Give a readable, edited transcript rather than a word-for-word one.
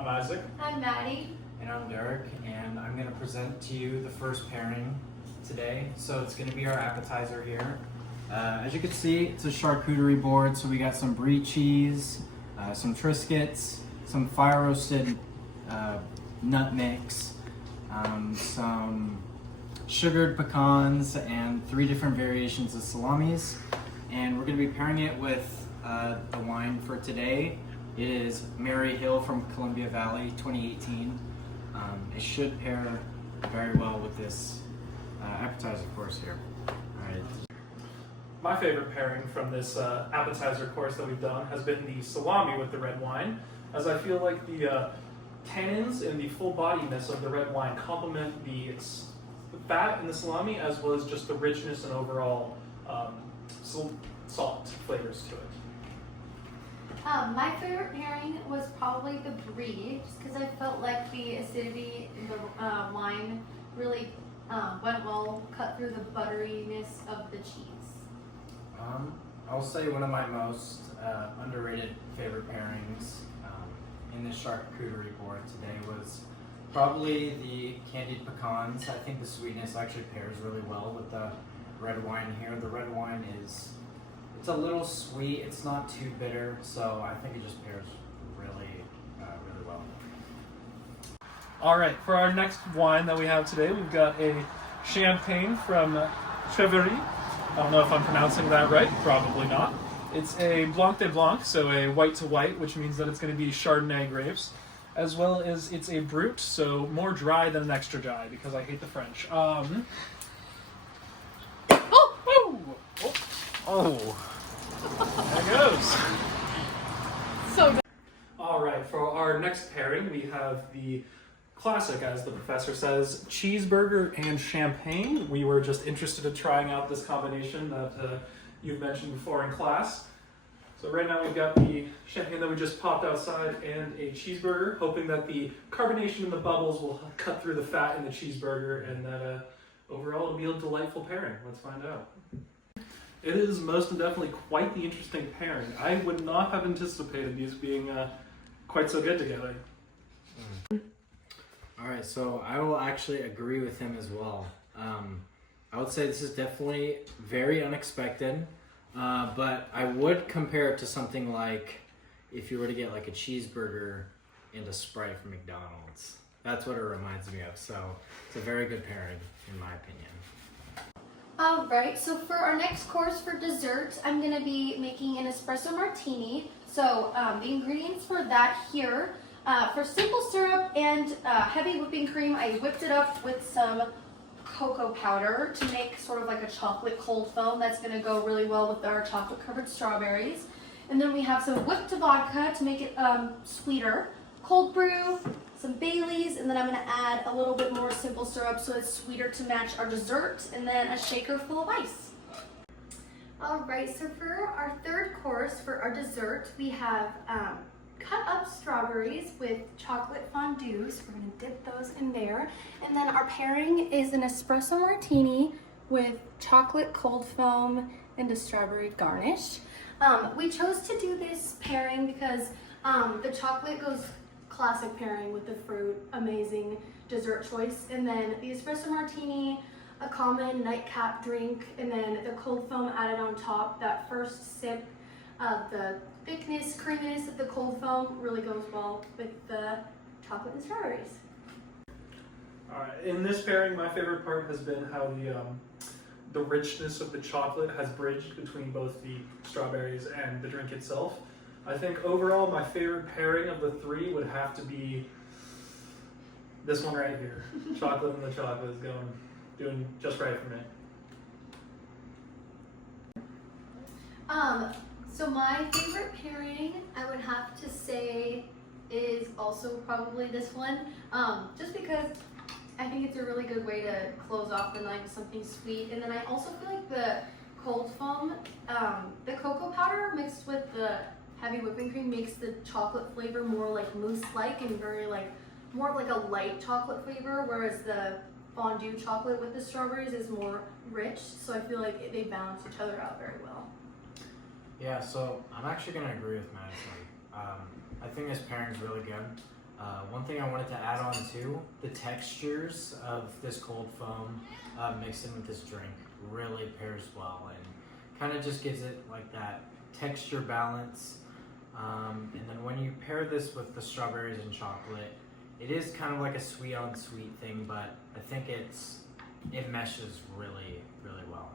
I'm Isaac. I'm Maddie. And I'm Derek, and I'm going to present to you the first pairing today. So it's going to be our appetizer here. As you can see, it's a charcuterie board, so we got some brie cheese, some Triscuits, some fire roasted nut mix, some sugared pecans, and 3 different variations of salamis. And we're going to be pairing it with the wine for today. It is Mary Hill from Columbia Valley 2018. It should pair very well with this appetizer course here. All right. My favorite pairing from this appetizer course that we've done has been the salami with the red wine, as I feel like the tannins and the full bodiness of the red wine complement the fat in the salami, as well as just the richness and overall salt flavors to it. My favorite pairing was probably the brie, just because I felt like the acidity in the wine really went well, cut through the butteriness of the cheese. I'll say one of my most underrated favorite pairings in this charcuterie board today was probably the candied pecans. I think the sweetness actually pairs really well with the red wine here. The red wine it's a little sweet, it's not too bitter, so I think it just pairs really well. All right, for our next wine that we have today, we've got a champagne from Chevrerie. I don't know if I'm pronouncing that right, probably not. It's a Blanc de Blanc, so a white to white, which means that it's going to be Chardonnay grapes, as well as it's a Brut, so more dry than an extra dry, because I hate the French. There goes. So good. All right, for our next pairing, we have the classic, as the professor says, cheeseburger and champagne. We were just interested in trying out this combination that you've mentioned before in class. So right now we've got the champagne that we just popped outside and a cheeseburger, hoping that the carbonation in the bubbles will cut through the fat in the cheeseburger and that overall it'll be a delightful pairing. Let's find out. It is most definitely quite the interesting pairing. I would not have anticipated these being quite so good together. All right, so I will actually agree with him as well. I would say this is definitely very unexpected, but I would compare it to something like if you were to get like a cheeseburger and a Sprite from McDonald's. That's what it reminds me of, so it's a very good pairing in my opinion. Alright, so for our next course for dessert, I'm going to be making an espresso martini. So the ingredients for that here, for simple syrup and heavy whipping cream, I whipped it up with some cocoa powder to make sort of like a chocolate cold foam that's going to go really well with our chocolate covered strawberries. And then we have some whipped vodka to make it sweeter, cold brew, some Baileys, and then I'm going to add a little bit more simple syrup so it's sweeter to match our dessert, and then a shaker full of ice. Alright, so for our third course, for our dessert, we have cut up strawberries with chocolate fondue, so we're going to dip those in there. And then our pairing is an espresso martini with chocolate cold foam and a strawberry garnish. We chose to do this pairing because the chocolate goes classic pairing with the fruit, amazing dessert choice. And then the espresso martini, a common nightcap drink, and then the cold foam added on top. That first sip of the thickness, creaminess of the cold foam really goes well with the chocolate and strawberries. All right, in this pairing, my favorite part has been how the richness of the chocolate has bridged between both the strawberries and the drink itself. I think overall my favorite pairing of the 3 would have to be this one right here. Chocolate and the chocolate is doing just right for me. So my favorite pairing, I would have to say, is also probably this one. Just because I think it's a really good way to close off the night with something sweet. And then I also feel like the cold foam, the cocoa powder mixed with the heavy whipping cream makes the chocolate flavor more like mousse-like and very like more like a light chocolate flavor, whereas the fondue chocolate with the strawberries is more rich. So I feel like they balance each other out very well. Yeah, so I'm actually going to agree with Madison. I think this pairing is really good. One thing I wanted to add on too, the textures of this cold foam mixed in with this drink really pairs well and kind of just gives it like that texture balance. And then when you pair this with the strawberries and chocolate, it is kind of like a sweet on sweet thing, but I think it meshes really, really well.